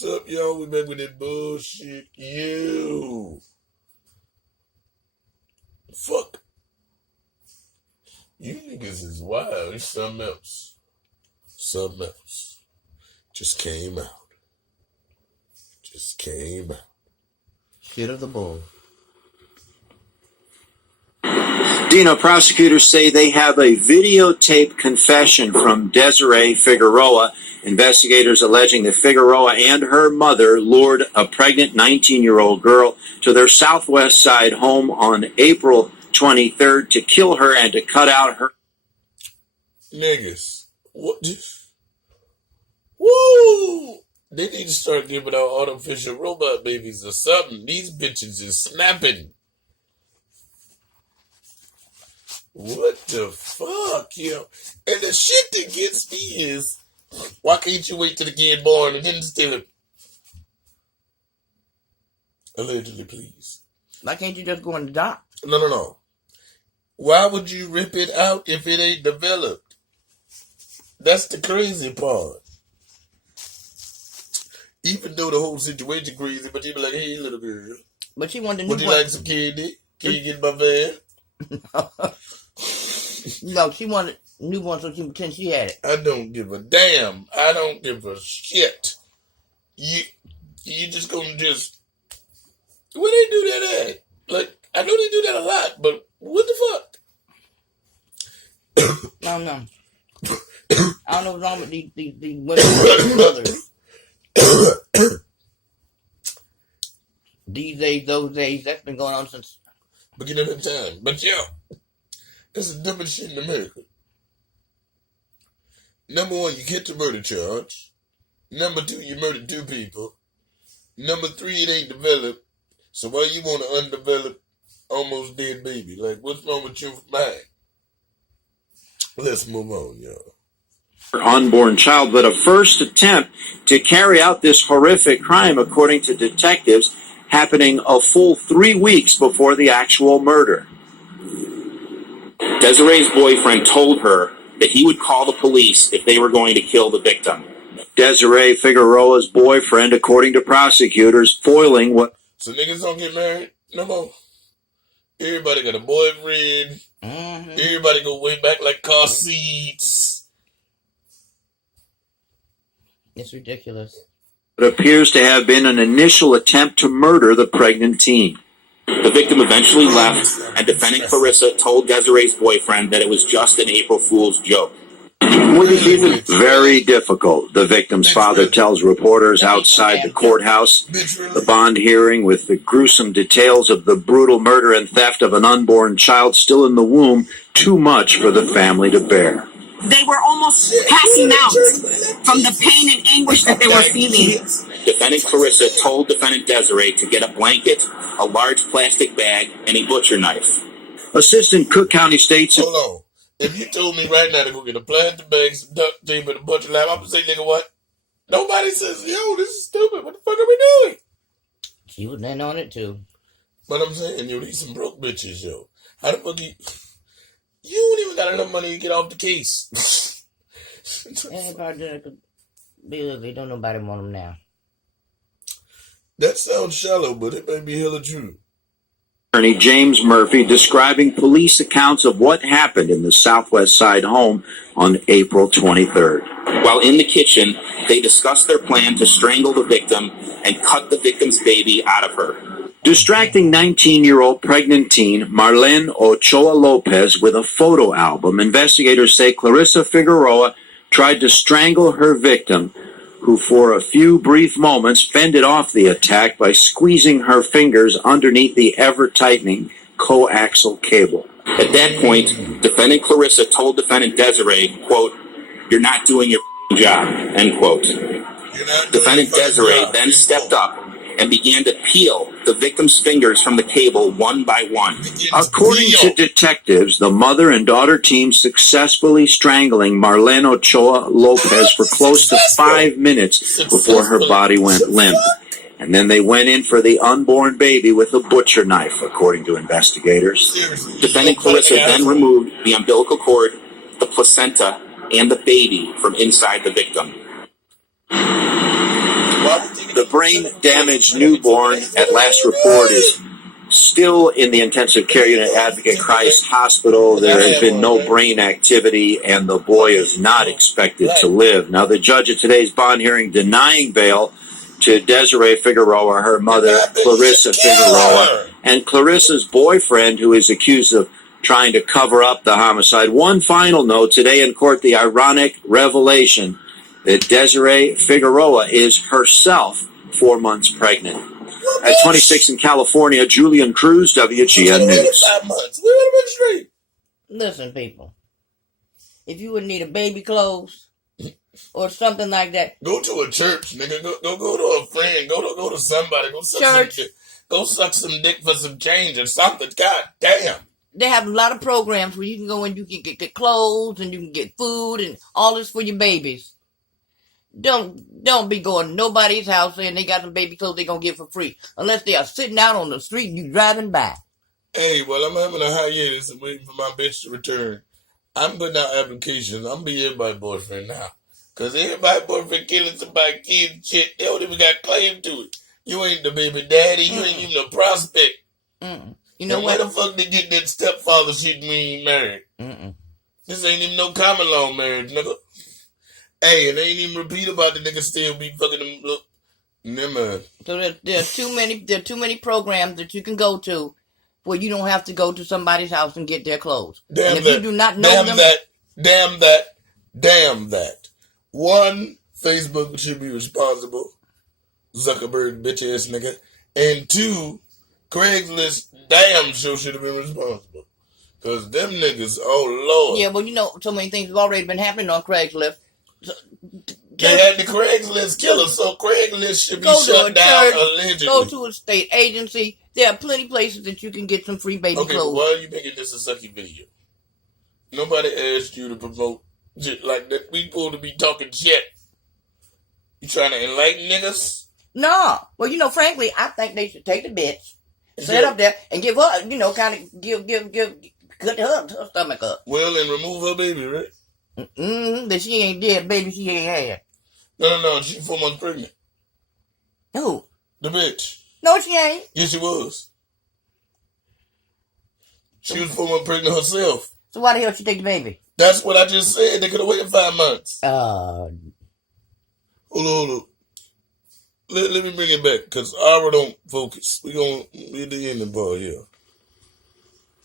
What's up, y'all? We back with that bullshit. You. Fuck. You niggas is wild. It's something else. Something else. Just came out. Just came out. Shit of the bull. Dino, prosecutors say they have a videotape confession from Desiree Figueroa. Investigators alleging that Figueroa and her mother lured a pregnant 19-year-old girl to their Southwest Side home on April 23rd to kill her and to cut out her... Niggas. What? Woo! They need to start giving out artificial robot babies or something. These bitches is snapping. What the fuck, yo? And the shit that gets me is, why can't you wait till the kid born and then steal him? Allegedly, please. Why can't you just go and adopt? No. Why would you rip it out if it ain't developed? That's the crazy part. Even though the whole situation crazy, but you be like, hey, little girl. But she wanted to would you like some candy? Can you get my van? No, she wanted newborn so she pretend she had it. I don't give a damn. I don't give a shit. You just gonna just... Where they do that at? Like, I know they do that a lot, but what the fuck? I don't know. I don't know what's wrong with these women mothers. These days, those days, that's been going on since beginning of time. But yo, that's the dumbest shit in America. Number one, you get the murder charge. Number two, you murdered two people. Number three, it ain't developed. So why you want an undeveloped, almost dead baby? Like, what's wrong with your mind? Let's move on, y'all. Her unborn child, but a first attempt to carry out this horrific crime, according to detectives, happening a full 3 weeks before the actual murder. Desiree's boyfriend told her that he would call the police if they were going to kill the victim. Desiree Figueroa's boyfriend, according to prosecutors, foiling what... So niggas don't get married no more. Everybody got a boyfriend. Mm-hmm. Everybody go way back like car seats. It's ridiculous. It appears to have been an initial attempt to murder the pregnant teen. The victim eventually left, and defendant Clarissa told Desiree's boyfriend that it was just an April Fool's joke. Very difficult, the victim's father tells reporters outside the courthouse. The bond hearing, with the gruesome details of the brutal murder and theft of an unborn child still in the womb, too much for the family to bear. They were almost passing out from the pain and anguish that they were feeling. Defendant Clarissa told defendant Desiree to get a blanket, a large plastic bag, and a butcher knife. Assistant Cook County State's... Hold on. If you told me right now to go get a plastic bag, some duct tape, and a butcher knife, I'm going to say, nigga, what? Nobody says, yo, this is stupid. What the fuck are we doing? She was in on it, too. But I'm saying, yo, these some broke bitches, yo. How the fuck you don't even got enough money to get off the case. They don't nobody want them now. That sounds shallow, but it may be hella true. Attorney James Murphy describing police accounts of what happened in the Southwest Side home on April 23rd. While in the kitchen, they discussed their plan to strangle the victim and cut the victim's baby out of her. Distracting 19-year-old pregnant teen Marlene Ochoa Lopez with a photo album, investigators say Clarissa Figueroa tried to strangle her victim, who for a few brief moments fended off the attack by squeezing her fingers underneath the ever-tightening coaxial cable. At that point, defendant Clarissa told defendant Desiree, quote, "You're not doing your job," end quote. Defendant Desiree then stepped up and began to peel the victim's fingers from the cable one by one. According to detectives, the mother and daughter team successfully strangling Marlene Ochoa Lopez for close to 5 minutes before her body went limp. And then they went in for the unborn baby with a butcher knife, according to investigators. Defendant Clarissa then removed the umbilical cord, the placenta, and the baby from inside the victim. The brain-damaged newborn, at last report, is still in the intensive care unit at Advocate Christ Hospital. There has been no brain activity, and the boy is not expected to live. Now, the judge at today's bond hearing denying bail to Desiree Figueroa, her mother, Clarissa Figueroa, and Clarissa's boyfriend, who is accused of trying to cover up the homicide. One final note, today in court, the ironic revelation that Desiree Figueroa is herself 4 months pregnant. At 26 in California, Julian Cruz, WGN News. Listen, people. If you would need a baby clothes or something like that, go to a church, nigga. Go to a friend. Go to somebody. Go suck some dick. Go suck some dick for some change or something. God damn. They have a lot of programs where you can go and you can get clothes and you can get food and all this for your babies. Don't be going to nobody's house saying they got some baby clothes they're going to get for free. Unless they are sitting out on the street and you driving by. Hey, well, I'm having a hiatus and waiting for my bitch to return. I'm putting out applications. I'm be everybody's boyfriend now. Because everybody's boyfriend killing somebody, kids and shit. They don't even got claim to it. You ain't the baby daddy. You ain't even a prospect. You know what? Where the fuck they get that stepfather shit when you ain't married? This ain't even no common law marriage, nigga. Hey, and they ain't even repeat about the nigga still be fucking them. Look, never mind. So there are too many programs that you can go to where you don't have to go to somebody's house and get their clothes. Damn and if that. you do not know Damn that. One, Facebook should be responsible. Zuckerberg bitch ass nigga. And two, Craigslist damn sure should have been responsible. Because them niggas, oh Lord. Yeah, but you know, so many things have already been happening on Craigslist. So, they had the Craigslist killer, so Craigslist should be shut down allegedly. Go to a state agency. There are plenty of places that you can get some free baby clothes. Okay, why are you making this a sucky video? Nobody asked you to promote shit like that. We supposed to be talking shit. You trying to enlighten niggas? No. Well, you know, frankly, I think they should take the bitch, sit up there, and give her, you know, kind of cut her stomach up. Well, and remove her baby, right? That she ain't dead, baby, she ain't had. No, she's 4 months pregnant. Who? The bitch. No, she ain't. Yes, she was. She was 4 months pregnant herself. So why the hell she take the baby? That's what I just said. They could have waited 5 months. Hold on. Let me bring it back, because Ara don't focus. We're going to be the ending part here.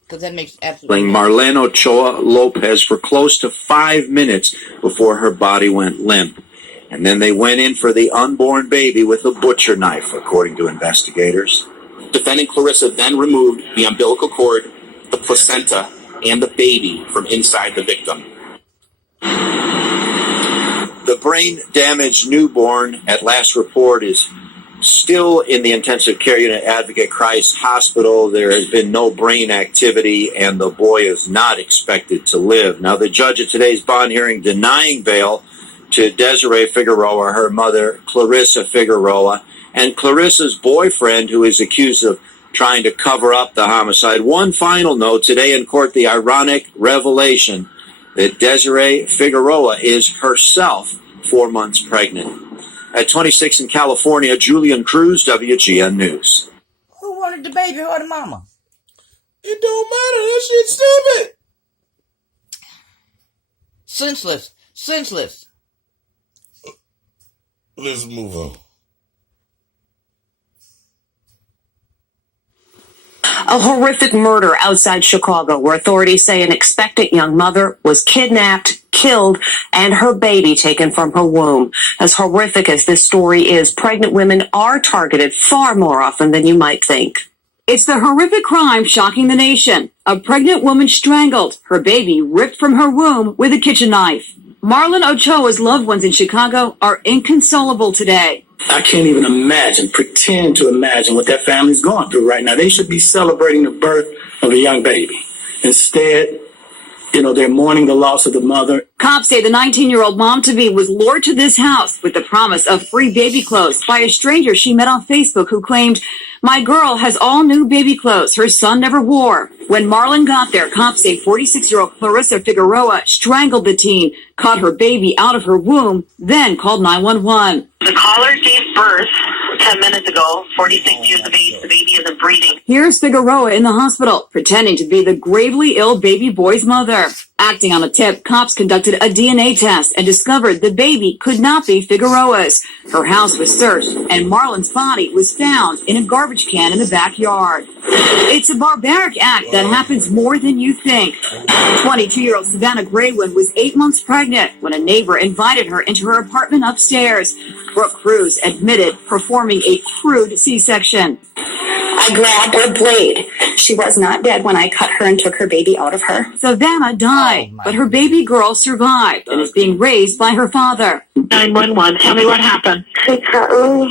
Because that makes absolutely Marlene Ochoa Lopez for close to 5 minutes before her body went limp. And then they went in for the unborn baby with a butcher knife, according to investigators. Defendant Clarissa then removed the umbilical cord, the placenta, and the baby from inside the victim. The brain-damaged newborn, at last report, is still in the intensive care unit at Advocate Christ Hospital. There has been no brain activity, and the boy is not expected to live. Now, the judge at today's bond hearing denying bail to Desiree Figueroa, her mother, Clarissa Figueroa, and Clarissa's boyfriend, who is accused of trying to cover up the homicide. One final note, today in court, the ironic revelation that Desiree Figueroa is herself 4 months pregnant. At 26 in California, Julian Cruz, WGN News. Who wanted the baby or the mama? It don't matter. That shit's stupid. Senseless. Let's move on. A horrific murder outside Chicago, where authorities say an expectant young mother was kidnapped, killed, and her baby taken from her womb. As horrific as this story is, pregnant women are targeted far more often than you might think. It's the horrific crime shocking the nation. A pregnant woman strangled, her baby ripped from her womb with a kitchen knife. Marlene Ochoa's loved ones in Chicago are inconsolable today. I can't even pretend to imagine what that family's going through right now. They should be celebrating the birth of a young baby. Instead, they're mourning the loss of the mother. Cops say the 19-year-old mom-to-be was lured to this house with the promise of free baby clothes by a stranger she met on Facebook who claimed, "My girl has all new baby clothes her son never wore." When Marlene got there, cops say 46-year-old Clarissa Figueroa strangled the teen, caught her baby out of her womb, then called 911. The caller gave birth 10 minutes ago, 46 years of age. The baby isn't breathing. Here's Figueroa in the hospital, pretending to be the gravely ill baby boy's mother. Acting on a tip, cops conducted a DNA test and discovered the baby could not be Figueroa's. Her house was searched, and Marlon's body was found in a garbage can in the backyard. It's a barbaric act that happens more than you think. 22-year-old Savannah Graywin was 8 months pregnant when a neighbor invited her into her apartment upstairs. Brooke Cruz admitted performing a crude C-section. I grabbed her blade. She was not dead when I cut her and took her baby out of her. Savannah died, but her baby girl survived and is being raised by her father. 911. Tell me what happened. They cut me.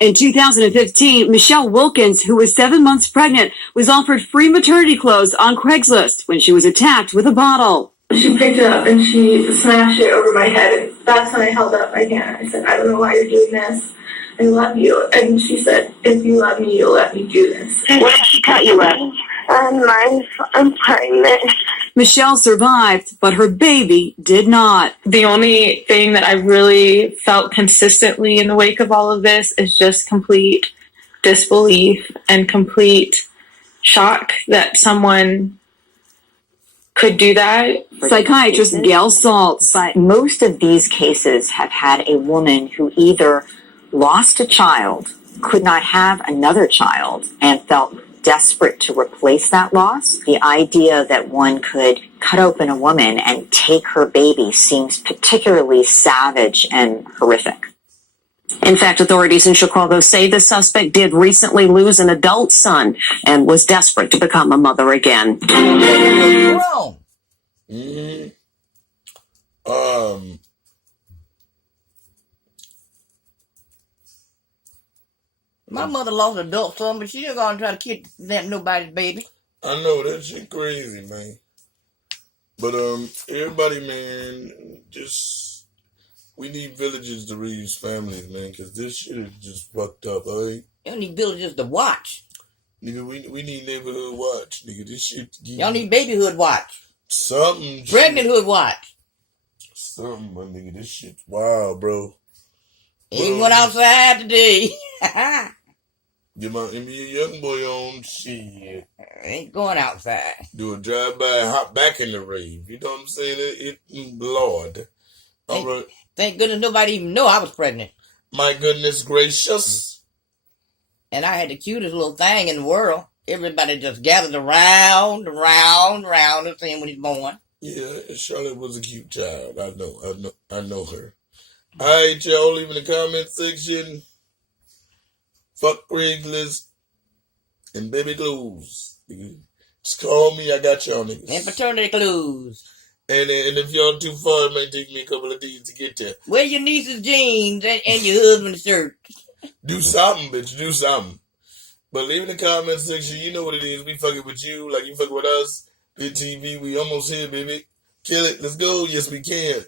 In 2015, Michelle Wilkins, who was 7 months pregnant, was offered free maternity clothes on Craigslist when she was attacked with a bottle. She picked it up and she smashed it over my head. That's when I held up my hand. I said, I don't know why you're doing this. I love you. And she said, if you love me, you'll let me do this. Where did she cut you at? I'm pregnant. Michelle survived, but her baby did not. The only thing that I really felt consistently in the wake of all of this is just complete disbelief and complete shock that someone could do that. Psychiatrist Gail Saltz. But most of these cases have had a woman who either lost a child, could not have another child, and felt desperate to replace that loss. The idea that one could cut open a woman and take her baby seems particularly savage and horrific. In fact, authorities in Chicago say the suspect did recently lose an adult son and was desperate to become a mother again. Wrong. My mother lost an adult son, but she ain't gonna try to kidnap nobody's baby. I know that shit crazy, man. But everybody, man, just we need villages to raise families, man, because this shit is just fucked up, alright? You don't need villages to watch. Nigga, we need neighborhood watch, nigga. This shit. Y'all need babyhood watch. Something. Pregnanthood watch. Something, my nigga. This shit's wild, bro. Ain't went outside today. Get my NBA young boy on, shit. Ain't going outside. Do a drive-by and hop back in the rave. You know what I'm saying? Lord. All right. Thank goodness nobody even knew I was pregnant. My goodness gracious. And I had the cutest little thing in the world. Everybody just gathered around and seeing when he's born. Yeah, Charlotte was a cute child. I know her. Alright, y'all, leave in the comment section. Fuck Craigslist and baby clothes. Just call me, I got y'all niggas. And paternity clothes. And if y'all too far, it might take me a couple of days to get there. Wear your niece's jeans and your husband's shirt. Do something, bitch. Do something. But leave in the comment section. You know what it is. We fucking with you like you fucking with us. Big TV, we almost here, baby. Kill it. Let's go. Yes, we can.